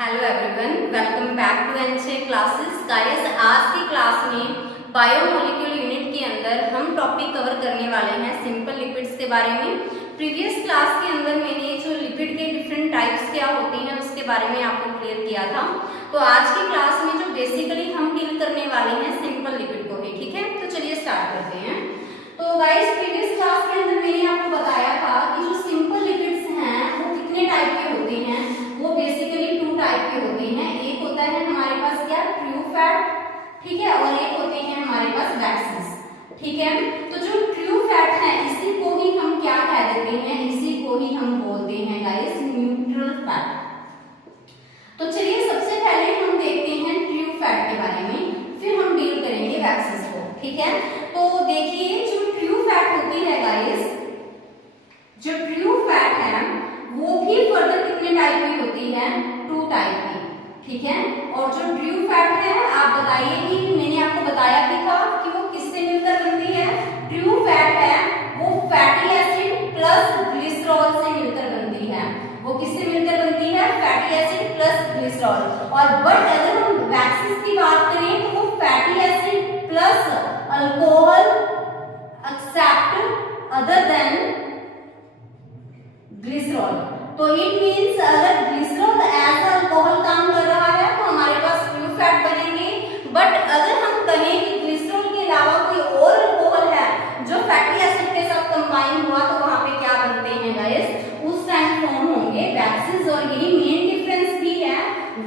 Hello everyone, welcome back to एनचे classes. Guys, आज की क्लास में बायोमोलिक्यूल यूनिट के अंदर हम टॉपिक कवर करने वाले हैं सिंपल लिपिड्स के बारे में। प्रीवियस क्लास के अंदर मैंने जो लिपिड के डिफरेंट टाइप्स क्या होते हैं उसके बारे में आपको क्लियर किया था। तो आज की क्लास में जो बेसिकली हम डील करने वाले हैं सिंपल लिपिड को ही। ठीक है, तो चलिए स्टार्ट करते हैं। तो गाइस, प्रीवियस क्लास के अंदर मैंने आपको बताया था कि जो सिंपल लिपिड्स हैं वो कितने टाइप के होते हैं। वो बेसिकली टू टाइप के होते हैं। एक होता है हमारे पास क्या, ट्रू फैट, ठीक है, और एक होते हैं हमारे पास वैक्सीज। ठीक है, तो जो ट्रू फैट है इसी को ही हम क्या कह देते हैं, इसी को ही हम बोलते हैं गाइस न्यूट्रल फैट। तो चलिए सबसे पहले हम देखते हैं ट्रू फैट के बारे में, फिर हम डील करेंगे वैक्सीज को। ठीक है, तो देखिए जो ट्रू फैट होती है गाइस, जो ट्रू फैट है वो भी फर्दर कितने टाइप की होती है, टू टाइप की। ठीक है, और जो ट्रू फैट है आप बताइए कि मैंने आपको बताया भी था कि वो किससे मिलकर बनती है। ट्रू फैट है वो फैटी एसिड प्लस ग्लिसरॉल से मिलकर बनती है। वो किससे मिलकर बनती है, फैटी एसिड प्लस ग्लिसरॉल। और बट अगर हम वैक्सीज की बात करें तो वो fatty acid plus alcohol except other than glycerol. तो इट मींस अगर ग्लिसरॉल एज अल्कोहल काम कर रहा है तो हमारे पास ट्रू फैट बनेंगे। बट अगर हम कहें कि ग्लिसरॉल के अलावा कोई और अल्कोहल है जो फैटी एसिड के साथ कंबाइन हुआ तो वहां पे क्या बनते हैं गाइस, उस टाइम फॉर्म होंगे वैक्सीज। और यही मेन डिफरेंस भी है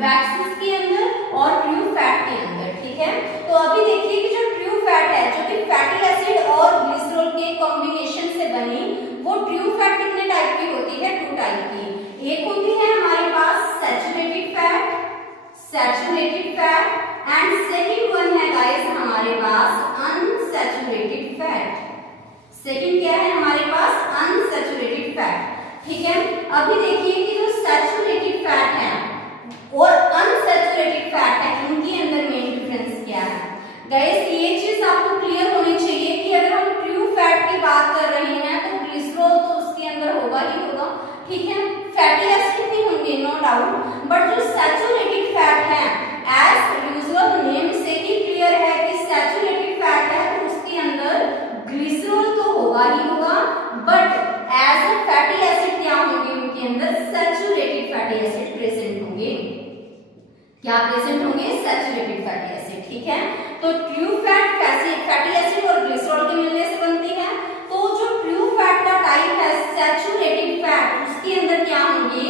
वैक्सीज के अंदर और ट्रू फैट के अंदर। ठीक है, तो अभी देखिए कि जो ट्रू फैट है जो कि फैटी एसिड और ग्लिसरॉल के कॉम्बिनेशन से बनी, वो ट्रू फैट कितने टाइप की होती है, टू टाइप की। एक होती है हमारे पास saturated fat, saturated fat, and second one है गाइस हमारे पास अनसैचुरेटेड फैट। सेकंड क्या है हमारे पास, अनसैचुरेटेड फैट। ठीक है, अभी देखिए कि जो सैचुरेटेड फैट है और अनसैचुरेटेड फैट है इनके अंदर मेन डिफरेंस क्या है गाइस। ये चीज आपको क्लियर होनी चाहिए कि अगर हम ट्रू फैट की बात कर रहे हैं तो ग्लिसरॉल तो उसके अंदर होगा ही होगा। ठीक है, फैटी एसिड भी होंगे नो डाउट। बट जो सैचुरेटेड फैट है एज यूजुअल नेम से ही क्लियर है कि सैचुरेटेड फैट है तो उसके अंदर ग्लिसरॉल तो होगा ही होगा। But as a fatty acid क्या होंगे, उनके अंदर सैचुरेटेड फैटी एसिड प्रेजेंट होंगे। क्या प्रेजेंट होंगे, सैचुरेटेड फैटी एसिड। ठीक है, तो ट्रू फैट फैटी एसिड और ग्लिसरॉल के मिलने से बनती है। तो जो ट्रू फैट का टाइप है सैचुरेटेड फैट, उसके अंदर क्या होंगे,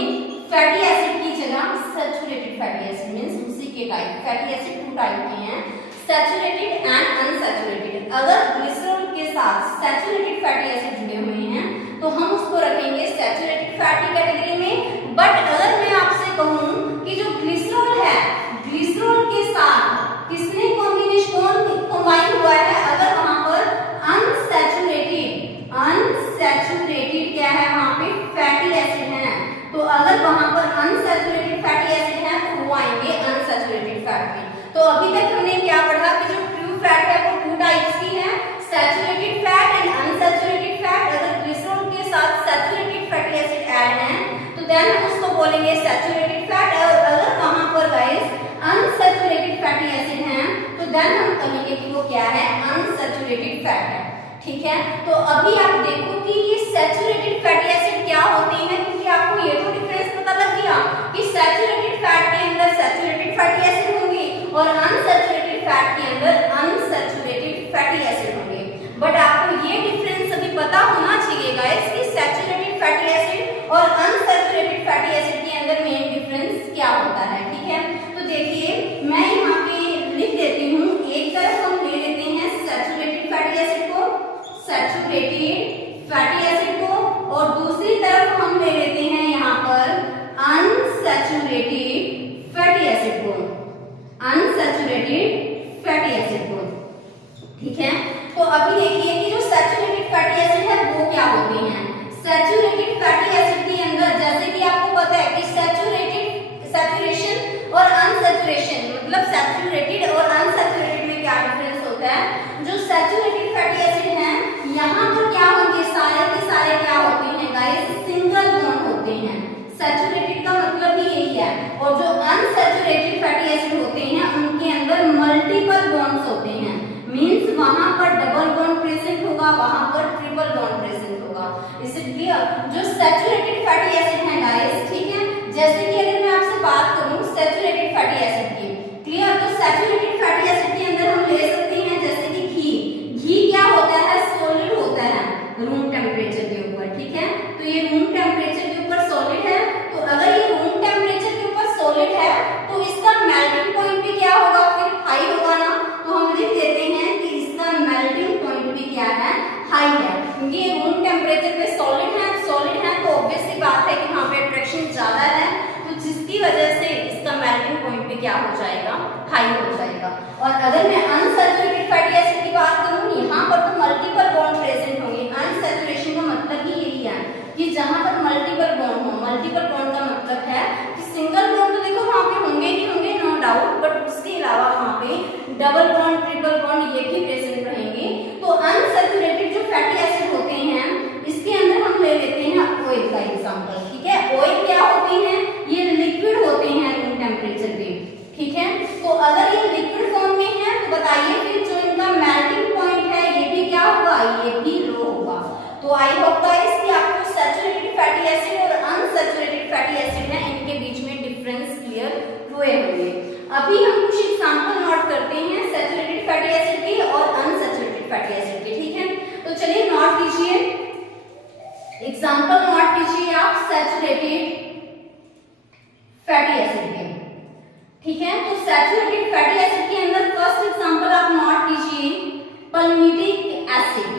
फैटी एसिड की जगह सैचुरेटेड फैटी एसिड मींस उसी के type. Fatty acid two type के हैं, सैचुरेटेड एंड अनसैचुरेटेड। अगर ग्लिसरॉल के साथ सैचुरेटेड फैटी एसिड जुड़े हुए हैं तो हम उसको रखेंगे सैचुरेटेड फैटी कैटेगरी में। बट अगर मैं आपसे कहूं कि जो ग्लिसरॉल है, ग्लिसरॉल के साथ किसने कॉम्बिनेशन कंबाइन हुआ है, अगर वहां पर अनसैचुरेटेड क्या है, वहां पे फैटी एसिड है, तो अगर वहां पर अनसैचुरेटेड फैटी एसिड है तो वो आएंगे अनसैचुरेटेड फैट में। तो अभी तक हमने क्या पढ़ा कि जो ट्रू फैट है वो टू टाइप्स की है, saturated fat and unsaturated fat. अगर ग्लिसरॉल के साथ सैचुरेटेड फैटी एसिड ऐड है तो देन हम उसको बोलेंगे सैचुरेटेड फैट। और अगर वहां पर गाइस अनसैचुरेटेड फैटी एसिड है तो देन हम कहेंगे कि वो क्या है, अनसैचुरेटेड फैट है। ठीक है, तो अभी आप देखो कि ये सैचुरेटेड फैटी एसिड क्या होते हैं, क्योंकि आपको ये तो डिफरेंस पता लग गया कि सैचुरेटेड फैट के अंदर सैचुरेटेड फैटी एसिड होंगे और अनसैचुरेटेड फैट के अंदर अनसैचुरेटेड फैटी एसिड होंगे। बट आपको ये डिफरेंस अभी पता होना चाहिए गाइस कि सैचुरेटेड फैटी एसिड और अनसैचुरेटेड फैटी एसिड के अंदर मेन डिफरेंस क्या होता है। ठीक है, तो देखिए मैं यहाँ पे लिख देती हूँ, एक तरफ हम ले लेते हैं सैचुरेटेड फैटी एसिड को, सैचुरेटेड फैटी एसिड को, होगा, वहां पर ट्रिपल बॉन्ड प्रेजेंट होगा। Is it clear? जो सैचुरेटेड फैटी एसिड है गाइस, ठीक है, जैसे कि अगर मैं आपसे बात करूं सैचुरेटेड फैटी एसिड की, क्लियर, तो सैचुरेटेड फैटी एसिड के अंदर हम ले सकते हैं जैसे कि घी। घी क्या होता है? सॉलिड होता है रूम टेम्परेचर के ऊपर, ठीक है, तो ये रूम टेम्परेचर के ऊपर सॉलिड है। तो अगर ये रूम टेम्परेचर के ऊपर सॉलिड है तो इसका मेल्टिंग पॉइंट भी क्या होगा? फिर हाई होगा ना, तो हम लिख देते हैं कि इसका मेल्टिंग पॉइंट भी क्या है? हाई है, क्योंकि ये रूम टेम्परेचर पे सॉलिड है तो ऑब्वियस सी बात है कि वहां पे अट्रैक्शन ज्यादा है, तो जिसकी वजह से इसका मेल्टिंग पॉइंट भी क्या हो जाएगा? हाई हो जाएगा। और अगर मैं अनसैचुरेटेड फैटी एसिड की बात करूं, यहाँ पर तो मल्टीपल बॉन्ड प्रेजेंट होंगे। अनसैचुरेशन का मतलब ही यही है कि जहां पर मल्टीपल बॉन्ड हो। मल्टीपल बॉन्ड का मतलब है कि सिंगल बॉन्ड तो देखो वहां पे होंगे ही होंगे, नो डाउट, बट उसके अलावा वहां पे डबल बॉन्ड, ट्रिपल बॉन्ड ये भी प्रेजेंट रहेंगे। तो अनसैचुरेटेड जो फैटी एसिड होते हैं इसके अंदर हम ले लेते हैं ऑयल का एग्जांपल, ठीक है। ऑयल क्या होते हैं? ये लिक्विड होते हैं रूम टेम्परेचर पे, ठीक है। तो अगर ये लिक्विड फॉर्म में है तो बताइए फिर जो इनका मेल्टिंग पॉइंट है ये भी क्या होगा? ये भी लो होगा। तो आई होप गाइस कि आपको सैचुरेटेड फैटी एसिड और अनसैचुरेटेड फैटी एसिड है इनके बीच में डिफरेंस क्लियर हुए होंगे। अभी हम कुछ एग्जांपल नोट करते हैं सैचुरेटेड फैटी एसिड के और अनसैचुरेटेड फैटी एसिड के, ठीक है। तो चलिए नोट कीजिए, एग्जांपल नोट कीजिए आप सैचुरेटेड फैटी एसिड के, ठीक है। तो सैचुरेटेड फैटी एसिड के अंदर फर्स्ट एग्जांपल आप नोट कीजिए पल्मिटिक एसिड।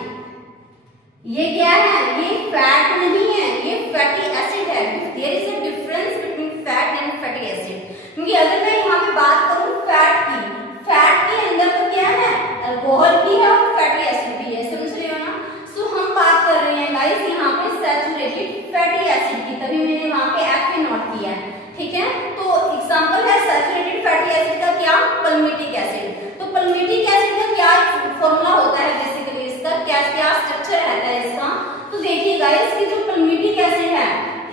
ये क्या है? ये फैट नहीं है, ये फैटी एसिड है। There is a difference between fat and fatty acid. क्योंकि अगर मैं यहाँ पे बात करूँ फैट की, फैट के अंदर तो क्या है? अल्कोहल भी है और फैटी एसिड भी है, समझ रहे हो ना। सो हम बात कर रहे हैं गाइस यहाँ पे सैचुरेटेड फैटी एसिड की, तभी मैंने वहां पे एफ नोट किया है, ठीक है। तो एग्जांपल है सैचुरेटेड फैटी एसिड का क्या? पल्मिटिक एसिड। तो पल्मिटिक एसिड का क्या फॉर्मूला होता है? बेसिकली इसका क्या क्या स्ट्रक्चर रहता है इसका? तो देखिए गाइस कि जो पल्मिटिक एसिड है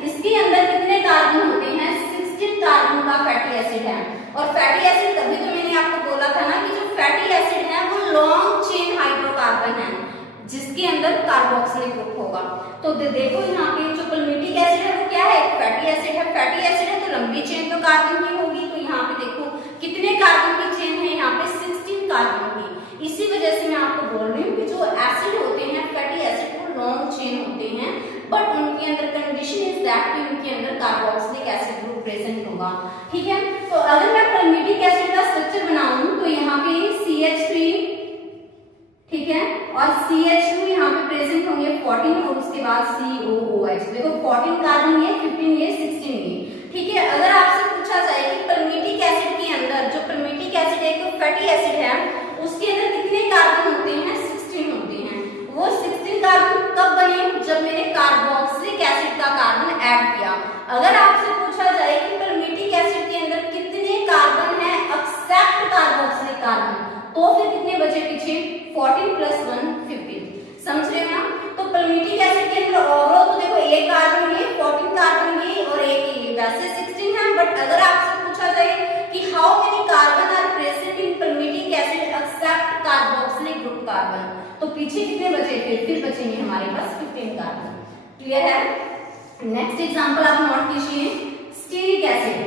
इसके अंदर कितने कार्बन होते हैं? 16 कार्बन का फैटी एसिड है। और फैटी एसिड तभी तो मैंने आपको बोला था ना कि जो फैटी एसिड है वो लॉन्ग चेन हाइड्रोकार्बन है जिसके अंदर कार्बोक्सिलिक ग्रुप होगा। तो देखो यहाँ पे जो पल्मिटिक एसिड है वो क्या है? फैटी एसिड है। फैटी एसिड है तो लंबी चेन तो कार्बन की होगी। तो यहाँ पे देखो कितने कार्बन की चेन है? यहाँ पे 16 कार्बन की। इसी वजह से मैं आपको बोल रही हूँ कि जो एसिड होते हैं फैटी एसिड वो लॉन्ग चेन होते हैं, बट उनके अंदर कंडीशन इज दैट कि उनके अंदर कार्बोक्सिलिक एसिड ग्रुप प्रेजेंट होगा, ठीक है। तो अगर मैं पल्मिटिक एसिड का स्ट्रक्चर बनाऊं तो यहाँ पे CH3, ठीक है, और CH2 यहाँ पे प्रेजेंट होंगे 14 और उसके बाद COOH। देखो 14 कार्बन ये, 15 ये, 16 ये, ठीक है। अगर आपसे पूछा जाए कि पल्मिटिक एसिड के अंदर, जो पल्मिटिक एसिड एक फैटी एसिड है, उसके अंदर कितने कार्बन होते हैं? 16 होते हैं। वो 16 कार्बन कब बने? जब मैंने कार्बोक्सिलिक एसिड का कार्बन ऐड किया। अगर आपसे पूछा जाए कि पल्मिटिक एसिड के अंदर कितने कार्बन है एक्सेप्ट कार्बोक्सिलिक कार्बन, तो फिर कितने बचे पीछे? 14 + 1 15, समझ रहे हो ना। तो पल्मिटिक एसिड के अंदर ओवरऑल तो देखो एक कार्बन ये, 14 कार्बन ये और एक ये, वैसे 16 है। बट अगर आपसे पूछा जाए कि how many carbon are present in palmitic acid except carboxylic group carbon, तो पीछे कितने बचे? फिर बचेंगे हमारे पास 15 कार्बन। क्लियर है? नेक्स्ट एग्जांपल आप नोट कीजिए स्टीरिक एसिड।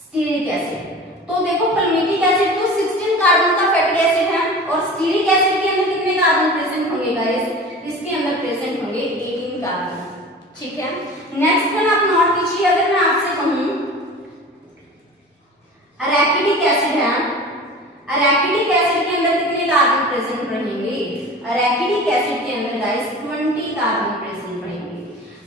स्टीरिक एसिड तो देखो पल्मिटिक एसिड तो 16 कार्बन का फैटी एसिड है और स्टीरिक एसिड के अंदर कितने कार्बन प्रेजेंट होंगे गाइस? इसके अंदर प्रेजेंट होंगे 18 कार्बन, ठीक है। नेक्स्ट वन आप नोट कीजिए, अगर मैं आपसे कहूं अरेकिडिक एसिड है, अरेकिडिक एसिड के अंदर कितने कार्बन प्रेजेंट रहेंगे? अरेकिडिक एसिड के अंदर गाइस 20 कार्बन प्रेजेंट रहेंगे।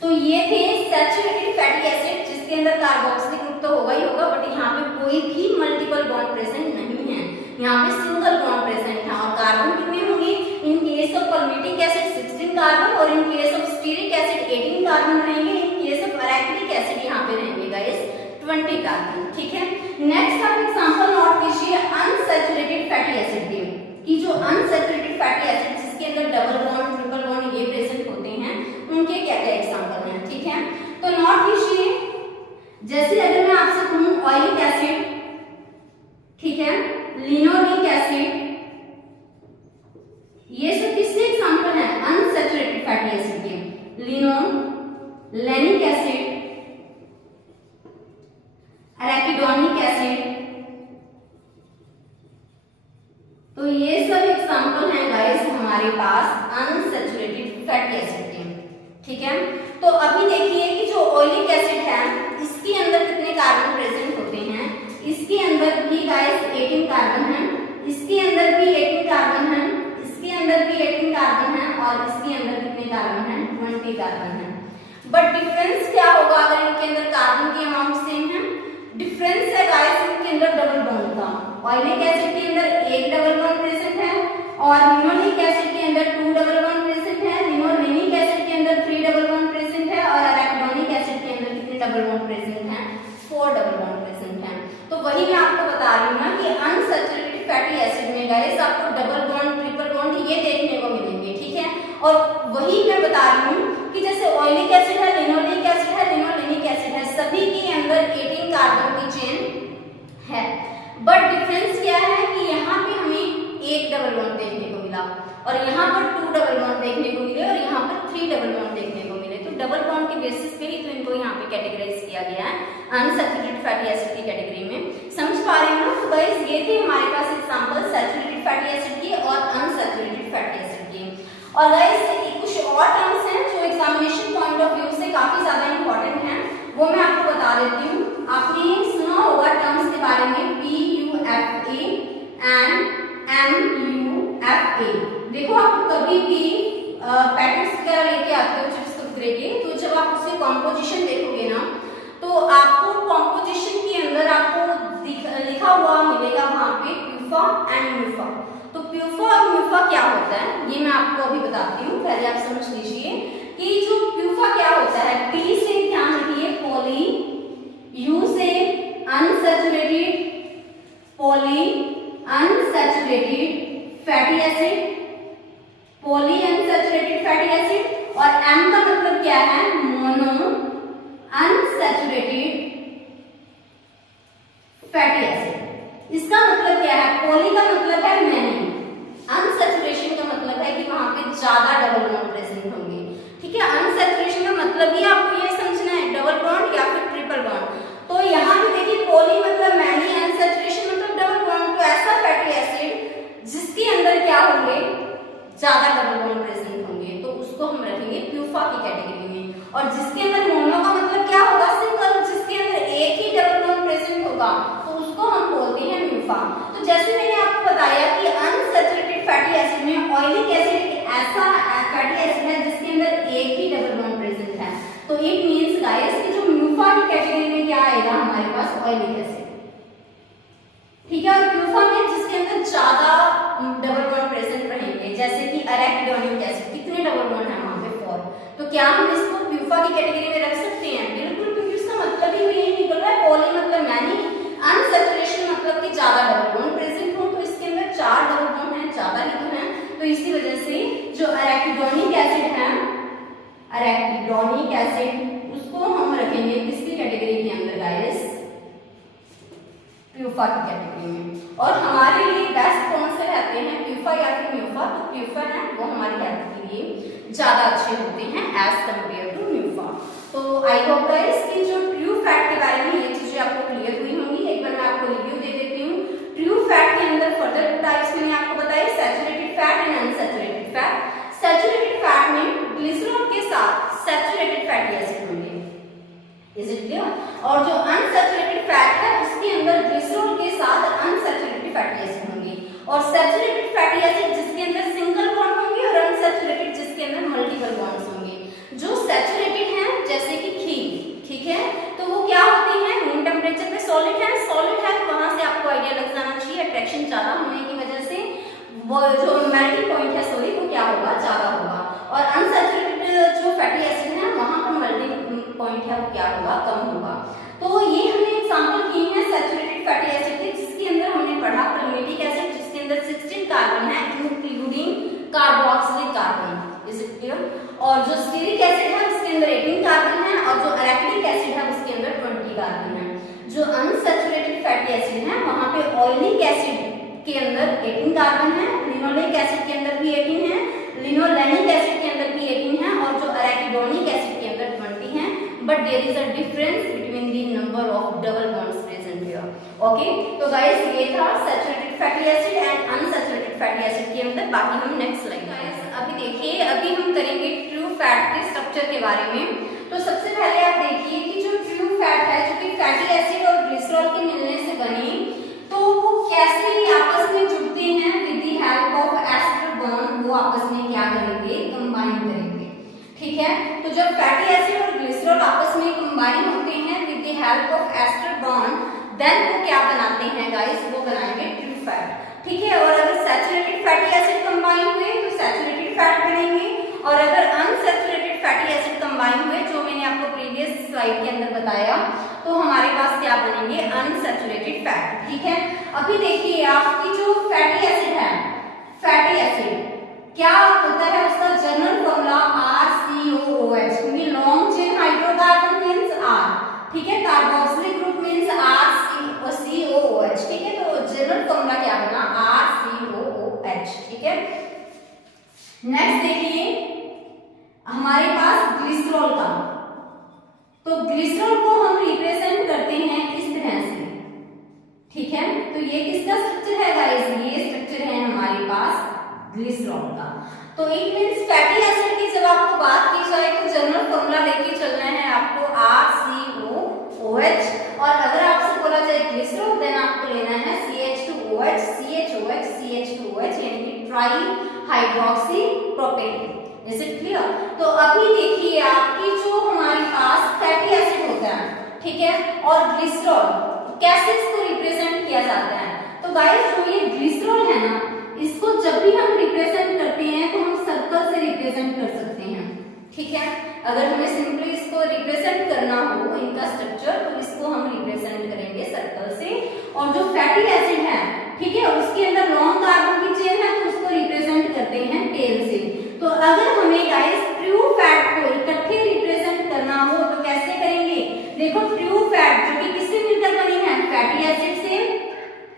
तो ये थे सैचुरेटेड फैटी एसिड जिसके अंदर कार्बोक्सिलिक ग्रुप तो होगा ही होगा, बट यहाँ पे कोई भी मल्टीपल बॉन्ड प्रेजेंट नहीं है, यहाँ पे सिंगल बॉन्ड प्रेजेंट है। और कार्बन कितने होंगे? In case of palmitic acid 16 carbon और in case of stearic acid 18 carbon रहेंगे। In case of arachidic acid यहाँ पे रहेंगे गाइस 20 कार्बन, ठीक है। नेक्स्ट आप एग्जांपल नोट कीजिए अनसैचुरेटेड फैटी एसिड के, कि जो अनसैचुरेटेड फैटी एसिड जिसके अंदर डबल बॉन्ड, ट्रिपल बॉन्ड ये प्रेजेंट होते हैं, उनके क्या क्या एग्जांपल हैं, ठीक है। तो नोट कीजिए, जैसे अगर मैं आपसे कहूं ऑयलिक एसिड, ठीक है, लिनोलिक एसिड, ये सब किसके एग्जाम्पल हैं? अनसैचुरेटेड फैटी एसिड के। लिनोन, लेनिक एसिड, एराकिडोनिक एसिड, तो ये सब एग्जाम्पल हैं गाइस हमारे पास अनसैचुरेटेड फैटी एसिड के। ठीक है, तो अभी देखिए कि जो ऑयलिक एसिड है इसके अंदर कितने कार्बन प्रेजेंट होते हैं। इसके अंदर भी गाइस 18 कार्बन है, इसके अंदर भी 18 कार्बन है, इसके अंदर भी 18 कार्बन है और इसके अंदर कितने कार्बन है? 20 कार्बन है। बट डिफरेंस क्या होगा अगर इनके अंदर कार्बन की अमाउंट सेम है? डिफरेंस है गाइस इनके अंदर डबल बॉन्ड का। ऑयलिक एसिड के अंदर एक डबल बॉन्ड प्रेजेंट है और लिनोलिक एसिड के अंदर 2 डबल बॉन्ड प्रेजेंट है, लिनोलेनिक एसिड के अंदर 3 डबल बॉन्ड प्रेजेंट है और एराकिडोनिक एसिड के अंदर कितने डबल बॉन्ड प्रेजेंट हैं? 4 डबल बॉन्ड प्रेजेंट हैं। तो वही मैं आपको बता रही हूँ ना कि अनसैचुरेटेड फैटी एसिड में गाइस आपको डबल बॉन्ड, ट्रिपल बॉन्ड ये देखने को मिलेंगे। ठीक है, और वही मैं बता रही हूँ कि जैसे ऑयलिक एसिड है, लिनोलिक एसिड है, लिनोलेनिक एसिड है, सभी के अंदर 18 कार्बन की चेन है। बट डिफरेंस क्या है कि यहाँ पे हमें एक डबल बॉन्ड देखने को मिला और यहाँ पर 2 डबल बॉन्ड देखने को मिले और यहाँ पर 3 डबल बॉन्ड देखने को मिले। तो डबल बॉन्ड के बेसिस पे ही तो इनको यहाँ पे कैटेगराइज किया गया है अनसैचुरेटेड फैटी एसिड की कैटेगरी में। समझ पा रहे हो ना? तो गाइस ये थे हमारे पास एग्जांपल सैचुरेटेड फैटी एसिड की और अनसैचुरेटेड फैटी एसिड की। और गाइस कुछ और टर्म्स हैं जो एग्जामिनेशन पॉइंट ऑफ व्यू से काफी ज्यादा इंपॉर्टेंट हैं, वो मैं आपको बता देती हूँ। आपने सुना होगा टर्म्स के बारे में PUFA एंड MUFA। देखो आप कभी भी पैकेट्स वगैरह लेके आते हो चिप्स कुरकुरे के, तो जब आप उसकी कॉम्पोजिशन देखोगे ना तो आपको कॉम्पोजिशन के अंदर आपको लिखा हुआ मिलेगा वहां पे प्यूफा एंड म्यूफा। तो प्यूफा और म्यूफा क्या होता है ये मैं आपको अभी बताती हूँ, पहले आप समझ लीजिए कि जो प्यूफा क्या होता है। P से ध्यान रखिए पॉली, U से unsaturated, poly unsaturated fatty acid, poly unsaturated fatty acid, और M का मतलब क्या है? Mono unsaturated fatty acid. इसका मतलब क्या है? पॉली का मतलब है मैनी, अनसैचुरेशन का मतलब है कि वहां पे ज्यादा डबल बॉन्ड प्रेजेंट होंगे। ठीक है, अनसैचुरेशन का मतलब ही आपको ये समझना है डबल बॉन्ड या फिर ट्रिपल बॉन्ड। तो यहाँ पे देखिए पॉली मतलब मैनी, अनसैचुरेशन मतलब डबल बॉन्ड। तो ऐसा फैटी एसिड जिसके अंदर क्या होंगे? ज्यादा डबल बॉन्ड प्रेजेंट होंगे, तो उसको हम रखेंगे प्यूफा की कैटेगरी में। और जिसके अंदर मोनो का मतलब क्या होगा? सिंगल, जिसके अंदर एक ही डबल बॉन्ड प्रेजेंट होगा तो उसको हम बोलते हैं म्यूफा। तो जैसे मैंने आपको बताया कि अनसैचुरेटेड फैटी एसिड में ऑयलिक एसिड एक ऐसा फैटी एसिड है जिसके अंदर एक ही डबल बॉन्ड प्रेजेंट है। तो इट मींस गाइस कि जो म्यूफा की कैटेगरी में क्या आएगा हमारे पास? Oleic acid. ठीक है, और प्यूफा में जिसके अंदर ज्यादा डबल बॉन्ड प्रेजेंट रहेंगे, जैसे कि एराकिडोनिक एसिड, कितने डबल बॉन्ड है वहां पे? 4। तो क्या हम इसको प्यूफा की कैटेगरी में रख सकते हैं? बिल्कुल, क्योंकि इसका मतलब ही यही निकल रहा है पॉली मतलब मैनी, अनसैचुरेशन मतलब कि ज्यादा डबल बॉन्ड प्रेजेंट हो। तो इसके अंदर 4 डबल बॉन्ड है, ज्यादा ही तो है। तो इसी वजह से जो एराकिडोनिक एसिड है, एराकिडोनिक एसिड उसको हम रखेंगे किसकी कैटेगरी के अंदर गाइस? प्यूफा की कैटेगरी में। और हमारे लिए बेस्ट कौन से रहते हैं, प्यूफा या फिर म्यूफा? तो प्यूफा है वो हमारे हेल्थ के लिए ज्यादा अच्छे होते हैं एज कंपेयर टू म्यूफा। तो आई होप गाइस कि जो ट्रू फैट के बारे में ये चीजें आपको क्लियर हुई होंगी। एक बार मैं आपको रिव्यू दे देती हूँ। ट्रू फैट के अंदर फर्दर 2 टाइप्स मैंने आपको बताई, saturated fat and unsaturated fat. Saturated fat में ग्लिसरॉल के साथ सैचुरेटेड फैटी एसिड होंगे, इज इट क्लियर? और जो अनसैचुरेटेड फैट है उसके अंदर ग्लिसरॉल के साथ अनसैचुरेटेड फैटी एसिड होंगे। और सैचुरेटेड फैटी एसिड जिसके अंदर सिंगल बॉन्ड होंगे और अनसैचुरेटेड जिसके अंदर मल्टीपल बॉन्ड्स होंगे। जो सैचुरेटेड है जैसे कि खीर, ठीक है, तो वो क्या होती है? रूम टेम्परेचर पे सॉलिड है, सॉलिड है तो वहां से आपको आइडिया लग जाना चाहिए अट्रैक्शन ज्यादा होने की वजह से वो जो मेल्टिंग पॉइंट है सॉरी वो क्या होगा? ज्यादा होगा। और अनसैचुरेटेड जो फैटी एसिड है वहां पर मेल्टिंग पॉइंट है वो क्या होगा? कम होगा। तो ये हमने एग्जांपल किए हैं सैचुरेटेड फैटी एसिड के, जिसके अंदर हमने पढ़ा पैलेडिक एसिड जिसके अंदर 16 कार्बन है including carboxylic carbon, is it clear? और जो स्टीरिक एसिड है उसके अंदर 18 कार्बन है और जो एराकिडिक एसिड है उसके अंदर 20 कार्बन है। जो अनसैचुरेटेड फैटी एसिड है वहां पे ऑयलिक एसिड के अंदर 18 कार्बन है, लिनोलिक एसिड के अंदर भी 18 है there is a difference between the number of double bonds present here. Okay, तो गाइस ये था saturated fatty acid and unsaturated fatty acid के अंदर। बाकी हम नेक्स्ट स्लाइड गाइस अभी देखिए, अभी हम करेंगे ट्रू फैट के स्ट्रक्चर के बारे में। तो सबसे पहले आप देखिए कि जो ट्रू फैट है, जो कि फैटी एसिड और ग्लिसरॉल के मिलने से बनी, तो वो कैसे आपस में जुड़ते हैं with the help of ester bond, वो आपस में क्या करेंगे, कंबाइन करेंगे। ठीक है, तो जब फैटी एसिड और ग्लिसरॉल आपस में कंबाइन होते हैं with the help of ester bond, then वो क्या बनाते हैं गाइस, वो बनाएंगे ट्रू फैट। ठीक है, और अगर सैचुरेटेड फैटी एसिड कंबाइन हुए तो सैचुरेटेड फैट बनेंगे, और अगर अनसैचुरेटेड फैटी एसिड कंबाइन हुए, जो मैंने आपको प्रीवियस स्लाइड के अंदर बताया, तो हमारे पास क्या बनेंगे, अनसैचुरेटेड फैट। ठीक है, अभी देखिए आपकी जो फैटी एसिड है, फैटी एसिड क्या होता है, उसका जनरल फॉर्मूला RCOOH, क्योंकि long chain hydrocarbon means R। ठीक है, कार्बोक्सिलिक ग्रुप मींस RCOOH। ठीक है, तो जनरल फॉर्मूला क्या बना, RCOOH। ठीक है, नेक्स्ट देखिए हमारे पास ग्लिसरॉल का, तो ग्लिसरॉल को हम रिप्रेजेंट करते हैं इस तरह से। ठीक है, तो ये किसका स्ट्रक्चर है गाइस, ये स्ट्रक्चर है हमारे पास ग्लिसरॉल का। तो इट मींस फैटी एसिड की जब आपको बात की जाए तो जनरल फॉर्मूला लेके चलना है आपको RCOOH, और अगर आपसे बोला जाए ग्लिसरॉल देन आपको लेना है CH2OH CHOH CH2OH, यानी कि try hydroxy propane. Is it clear? तो अभी देखिए आपकी जो हमारे पास फैटी एसिड होता है, ठीक है, और ग्लिसरॉल कैसे इसको रिप्रेजेंट किया जाता है। तो गाइस जो ये ग्लिसरॉल है ना, इसको जब भी हम रिप्रेजेंट करते हैं तो हम सर्कल से रिप्रेजेंट कर सकते हैं। ठीक है, अगर हमें सिंपली इसको रिप्रेजेंट करना हो इनका स्ट्रक्चर, तो इसको हम रिप्रेजेंट करेंगे सर्कल से। और जो फैटी एसिड है, ठीक है, उसके अंदर लॉन्ग कार्बन की चेन है, तो उसको रिप्रेजेंट करते हैं टेल से। तो अगर हमें गाइस ट्रू फैट को इकट्ठे रिप्रेजेंट करना हो तो कैसे करेंगे, देखो ट्रू फैट जो कि किससे मिलकर बनी है, फैटी एसिड से,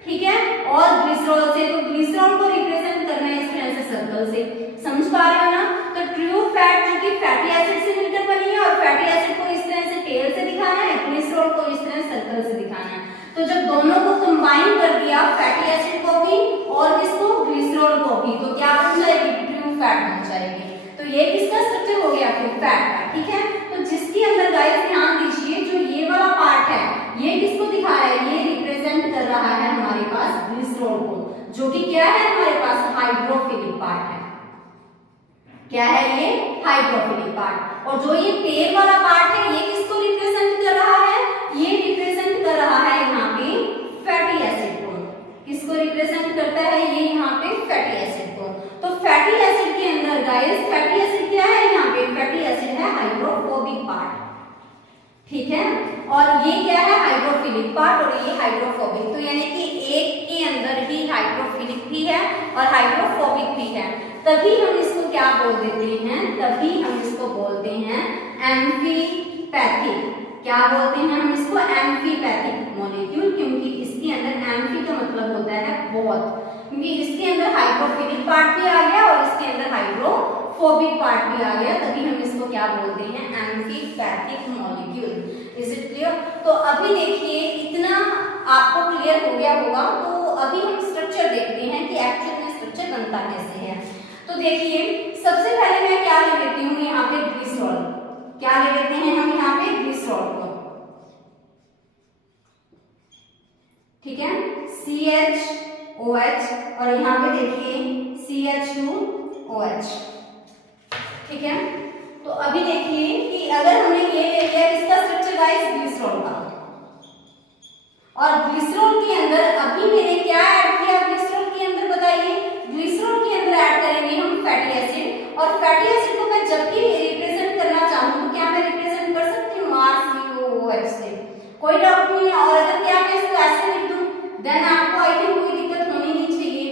ठीक है, और ग्लिसरॉल से। तो ग्लिसरॉल को रिप्रेजेंट करना है इस तरह से सर्कल से, समझ पा रहे हो ना। तो ट्रू फैट जो कि फैटी एसिड से मिलकर बनी है, और फैटी एसिड को इस तरह से टेल से दिखाना है, ग्लिसरॉल को इस तरह सर्कल से दिखाना है। तो जब दोनों को कंबाइन कर दिया, फैटी एसिड को भी और किसको, ग्लिसरॉल को भी, तो क्या बन जाएगी, ट्रू फैट बन जाएगी। तो ये किसका स्ट्रक्चर हो गया, फिर फैट का। ठीक है, तो जिसके अंदर गाइस ध्यान दीजिए, जो ये वाला पार्ट है, ये किसको दिखा रहा है, ये रिप्रेजेंट कर रहा है हमारे पास ग्लिसरॉल को, जो कि क्या है हमारे पास, हाइड्रोफिलिक पार्ट है। क्या है ये, हाइड्रोफिलिक पार्ट। और जो ये टेल वाला पार्ट है, ये किसको रिप्रेजेंट कर रहा है, ये रिप्रेजेंट कर रहा है यहाँ पे फैटी एसिड को। किसको रिप्रेजेंट करता है, ये यहाँ पे फैटी एसिड को। तो फैटी एसिड के अंदर गाइस, फैटी एसिड क्या है यहाँ पे, फैटी एसिड है हाइड्रोफोबिक पार्ट। ठीक है, और ये क्या है, हाइड्रोफिलिक पार्ट, और ये हाइड्रोफोबिक। तो यानी कि एक के अंदर ही हाइड्रोफिलिक भी है और हाइड्रोफोबिक भी है, तभी हम इसको क्या बोल देते हैं, तभी हम इसको बोलते हैं एम्फीपैथिक। क्या बोलते हैं हम इसको, एम्फीपैथिक मॉलिक्यूल, क्योंकि इसके अंदर एम्फी का मतलब होता है बहुत, क्योंकि इसके अंदर हाइड्रोफिलिक पार्ट भी आ गया और इसके अंदर हाइड्रोफोबिक पार्ट भी आ गया, तभी हम इसको क्या बोलते हैं, amphipathic molecule. Is it clear? तो अभी देखिए इतना आपको क्लियर हो गया होगा। तो अभी हम स्ट्रक्चर देखते हैं कि एक्चुअल में स्ट्रक्चर बनता कैसे है। तो देखिए सबसे पहले मैं क्या ले लेती हूँ यहाँ पे, ग्लिसरॉल। क्या ले लेते हैं हम यहाँ पे, ग्लिसरॉल को। ठीक है, CHOH, और यहाँ पे देखिए CH2OH। ठीक है, तो अभी देखिए कि अगर हमने ये ले लिया, किसका स्ट्रक्चर गाइस, ग्लिसरॉल का, और ग्लिसरॉल के अंदर अभी मैंने क्या ऐड किया, ग्लिसरॉल के अंदर बताइए, ग्लिसरॉल के अंदर ऐड करेंगे हम फैटी एसिड। और फैटी एसिड को मैं जब भी रिप्रेजेंट करना चाहूँ तो क्या मैं रिप्रेजेंट कर सकती हूँ, RCOOH से, कोई डाउट नहीं है। और अगर क्या मैं इसको ऐसे लिख दूं, देन आपको आई थिंक कोई दिक्कत होनी नहीं चाहिए,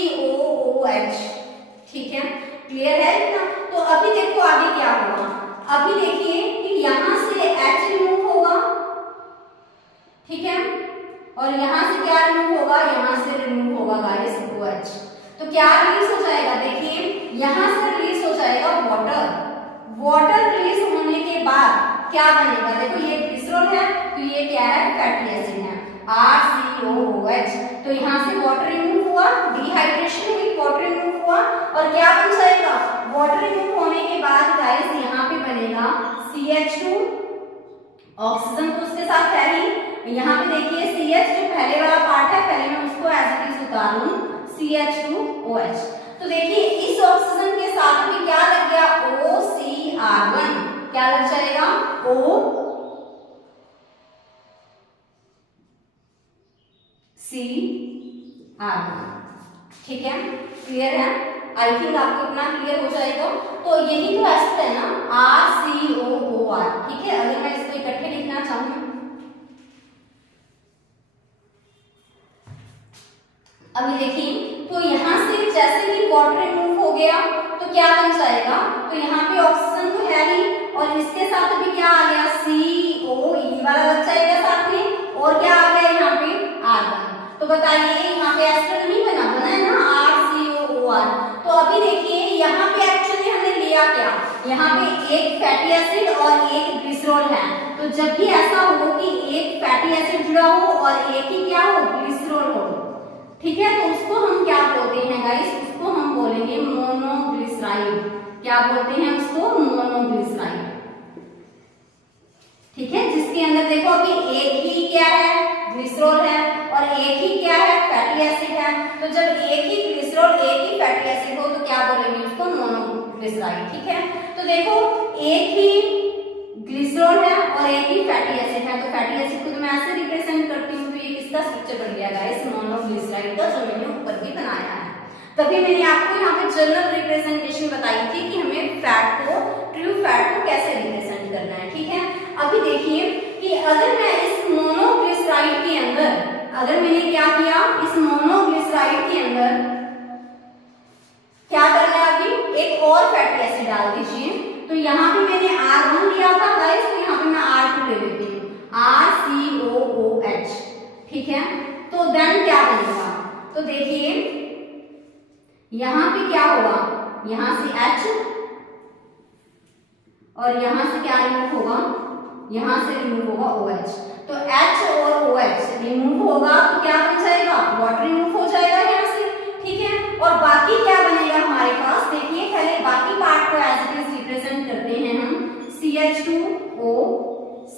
RCOOH। ठीक है, क्लियर है ना। तो अभी देखो आगे क्या होगा, अभी देखिए कि यहाँ से H रिमूव होगा, ठीक है, और यहाँ से क्या रिमूव होगा, यहाँ से रिमूव होगा गाइस OH। तो क्या रिलीज हो जाएगा, देखिए यहाँ से रिलीज हो जाएगा वाटर, वाटर रिलीज होने के बाद क्या बनेगा, देखो ये ग्लिसरॉल है तो ये क्या है, फैटी एसिड है, RCOOH। तो यहाँ से वाटर रिमूव हुआ, डिहाइड्रेशन हुई, वाटर रिमूव हुआ और क्या बन जाएगा, वाटर रिमूव होने के बाद गाइस यहाँ पे बनेगा CH2, ऑक्सीजन तो उसके साथ है ही। यहाँ पे देखिए CH जो पहले वाला पार्ट है, पहले मैं उसको एज इट इज उतार लूं, CH2OH। तो देखिए इस ऑक्सीजन के साथ भी क्या लग गया, OCR1, क्या लग जाएगा, OCR1। ठीक है, क्लियर है, आई थिंक आपको इतना क्लियर हो जाएगा। तो यही तो एसिड है ना, RCOOR। ठीक है, अगर मैं इसको इकट्ठे लिखना चाहूँ, अभी देखिए तो यहाँ से जैसे ही वाटर रिमूव हो गया तो क्या बन जाएगा, तो यहाँ पे ऑक्सीजन तो है ही और इसके साथ भी क्या आ गया, CO, ये वाला लग जाएगा साथ में, और क्या आ गया यहाँ पे आर्गन। तो बताइए यहाँ पे एस्टर नहीं बना, बना है ना RCOOR। तो अभी देखिए यहाँ पे एक्चुअली हमने लिया क्या, यहाँ पे एक फैटी एसिड और एक ग्लिसरॉल है। तो जब भी ऐसा हो कि एक फैटी एसिड जुड़ा हो और एक ही क्या हो, ग्लिसरॉल हो, ठीक है, तो उसको हम क्या बोलते हैं गाइस, उसको हम बोलेंगे मोनोग्लिसराइड। क्या बोलते हैं उसको, मोनोग्लिसराइड। ठीक है, जिसके अंदर देखो अभी एक ही क्या है, ग्लिसरॉल है और एक ही क्या है, फैटी एसिड है। तो जब एक ही ग्लिसरॉल एक ही फैटी एसिड हो तो क्या बोलेंगे उसको, मोनोग्लिसराइड। ठीक है, तो देखो एक ही ग्लिसरॉल है और एक ही फैटी एसिड है, तो फैटी एसिड को तो मैं ऐसे रिप्रेजेंट करती हूँ, तो ये किसका स्ट्रक्चर बन गया गाइस, मोनोग्लिसराइड का, जो मैंने ऊपर भी बनाया है। तभी मैंने आपको यहाँ पे जनरल रिप्रेजेंटेशन बताई थी कि हमें फैट को, ट्रू फैट को कैसे रिप्रेजेंट करना है। ठीक है, अभी देखिए कि अगर मैं इस मोनोग्लिसराइड के अंदर, अगर मैंने क्या किया, इस मोनोग्लिसराइड के अंदर क्या करना है, अभी एक और फैटी एसिड डाल दीजिए। तो यहाँ पे मैंने R1 लिया था गाइस, तो यहाँ पे मैं R2 ले लेती हूँ, RCOOH। ठीक है, तो देन क्या बनेगा, तो देखिए यहाँ पे क्या होगा, यहाँ से H और यहाँ से क्या रिमूव होगा, यहाँ से रिमूव होगा OH। तो H और OH रिमूव होगा तो क्या बन जाएगा, वाटर रिमूव हो जाएगा यहाँ से। ठीक है, और बाकी क्या बनेगा हमारे पास, देखिए पहले बाकी पार्ट को एज इट इज रिप्रेजेंट करते हैं हम, CH2O,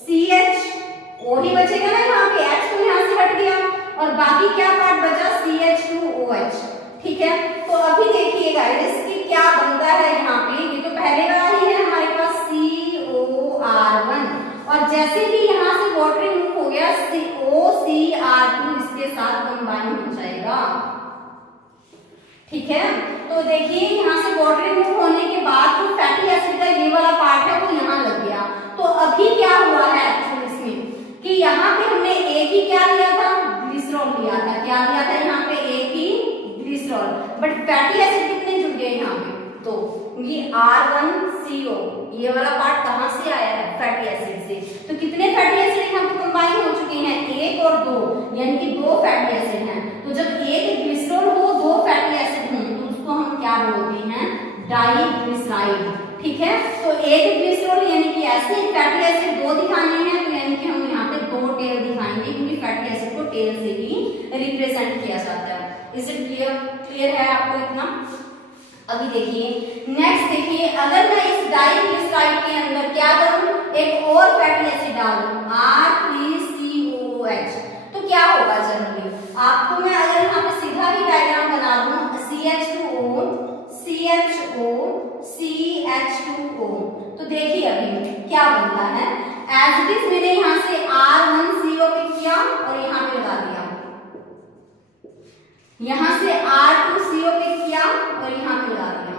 CHO ही बचेगा ना यहाँ पे, H तो यहाँ से हट गया और बाकी क्या पार्ट बचा, CH2OH। ठीक है, तो अभी देखिए गाइस कि क्या बनता है यहाँ पे, ये तो पहले वाला ही है हमारे पास, COR1, और जैसे ही यहाँ से वाटर रिमूव हो गया OCR2 इसके साथ कंबाइन हो जाएगा। ठीक है, तो देखिए यहाँ से वाटर रिमूव होने के बाद जो फैटी एसिड का ये वाला पार्ट है वो यहाँ लग गया। तो अभी क्या हुआ है एक्चुअली इसमें कि यहाँ पे हमने एक ही क्या लिया था, ग्लिसरॉल लिया था। क्या लिया था यहाँ पे, एक ही ग्लिसरॉल, बट फैटी एसिड कितने जुड़ गए यहाँ पे, तो ये R1CO, ये वाला पार्ट कहाँ से आया है, फैटी एसिड से। तो कितने फैटी एसिड यहाँ पे कंबाइन हो चुके हैं, एक और दो, यानी कि दो फैटी एसिड हैं। तो जब एक ग्लिसरॉल हो, दो फैटी एसिड हो, तो उसको हम क्या बोलते हैं, डाइग्लिसराइड। ठीक है, तो एक ग्लिसरॉल यानी कि ऐसे फैटी एसिड दो दिखाने हैं, तो यानी कि हम यहाँ पे दो टेल दिखाएंगे, क्योंकि फैटी एसिड को टेल से ही रिप्रेजेंट किया जाता है। इज इट क्लियर, क्लियर है आपको इतना। अभी देखिए नेक्स्ट, देखिए अगर मैं इस डाइग्लिसराइड के अंदर क्या करूं, एक और फैटी एसिड डालूं, R3COOH, तो क्या होगा जनरली, आपको मैं अगर यहाँ पे सीधा ही डायग्राम बना दूं, CH2O, CHO, CH2O, तो देखिए अभी क्या बनता है, एज इट इज मैंने यहाँ से R1CO पिक किया और यहाँ पे लगा दिया, यहाँ से R2CO पिक किया और यहाँ पे लगा दिया।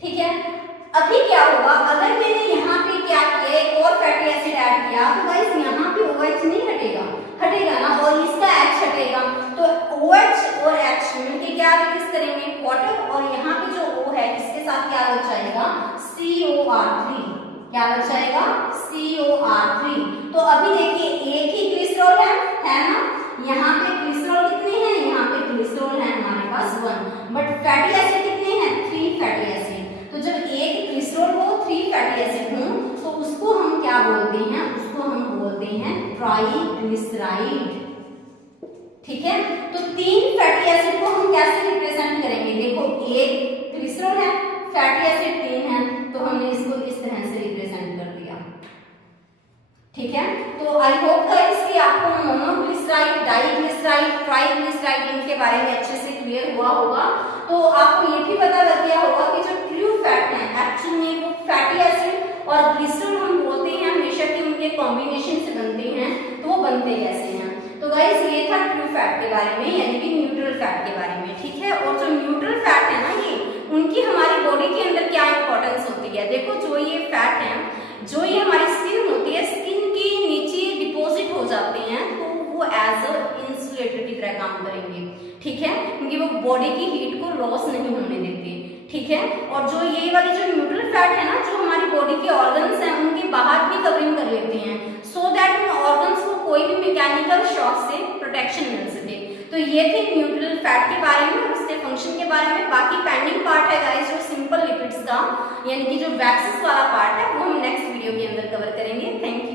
ठीक है, अभी क्या होगा, अगर मैंने यहाँ पे क्या किया, एक और फैटी एसिड ऐड किया, तो गाइस यहाँ पे OH नहीं हटेगा, हटेगा ना, और इसका H हटेगा, तो OH और H मिलके क्या रिलीज करेंगे, वाटर, और यहाँ पे जो O है इसके साथ क्या लग जाएगा, COR3, क्या लग जाएगा, COR3। तो अभी देखिए एक ही ग्लिसरॉल है ना, यहाँ पे ग्लिसरॉल कितने हैं, यहाँ पे ग्लिसरॉल है हमारे पास 1, बट फैटी एसिड कितने हैं, 3 फैटी एसिड। तो जब एक ग्लिसरॉल फैटी एसिड हों तो उसको हम क्या बोलते हैं, उसको हम बोलते हैं ट्राइग्लिसराइड। ठीक है, तो 3 फैटी एसिड को हम कैसे रिप्रेजेंट करेंगे, देखो एक ग्लिसरॉल है, फैटी एसिड 3 है, तो हमने इसको इस तरह से रिप्रेजेंट कर दिया। ठीक है, तो आई होप गाइस कि आपको मोनोग्लिसराइड, डाइग्लिसराइड, ट्राइग्लिसराइड इनके बारे में अच्छे से क्लियर हुआ होगा। तो आपको ये भी पता लग गया होगा कि जो ट्रू फैट है एक्चुअली में वो फैटी एसिड और ग्लिसरॉल हम बोलते हैं हमेशा कि उनके कॉम्बिनेशन से बनते हैं, तो वो बनते कैसे हैं। तो गाइस ये था ट्रू फैट के बारे में, यानी कि न्यूट्रल फैट के बारे में। ठीक है, और जो न्यूट्रल फैट है ना, ये उनकी हमारी बॉडी के अंदर क्या इंपॉर्टेंस होती है। देखो जो ये फैट है, जो ये हमारी स्किन होती है, स्किन के नीचे डिपॉजिट हो जाते हैं, तो वो एज अ इंसुलेटर की तरह काम करेंगे। ठीक है, क्योंकि वो बॉडी की हीट को लॉस नहीं होने देते। ठीक है, और जो ये वाली जो न्यूट्रल फैट है ना, जो हमारी बॉडी के ऑर्गन्स हैं उनके बाहर भी कवरिंग कर लेते हैं, सो दैट उन ऑर्गन्स को कोई भी मैकेनिकल शॉक से प्रोटेक्शन मिल सके। तो ये थी न्यूट्रल फैट के बारे में और उसके फंक्शन के बारे में। बाकी पेंडिंग पार्ट है गाइस जो सिंपल लिपिड्स का, यानी कि जो वैक्सेस वाला पार्ट है, वो हम नेक्स्ट वीडियो के अंदर कवर करेंगे। Thank you.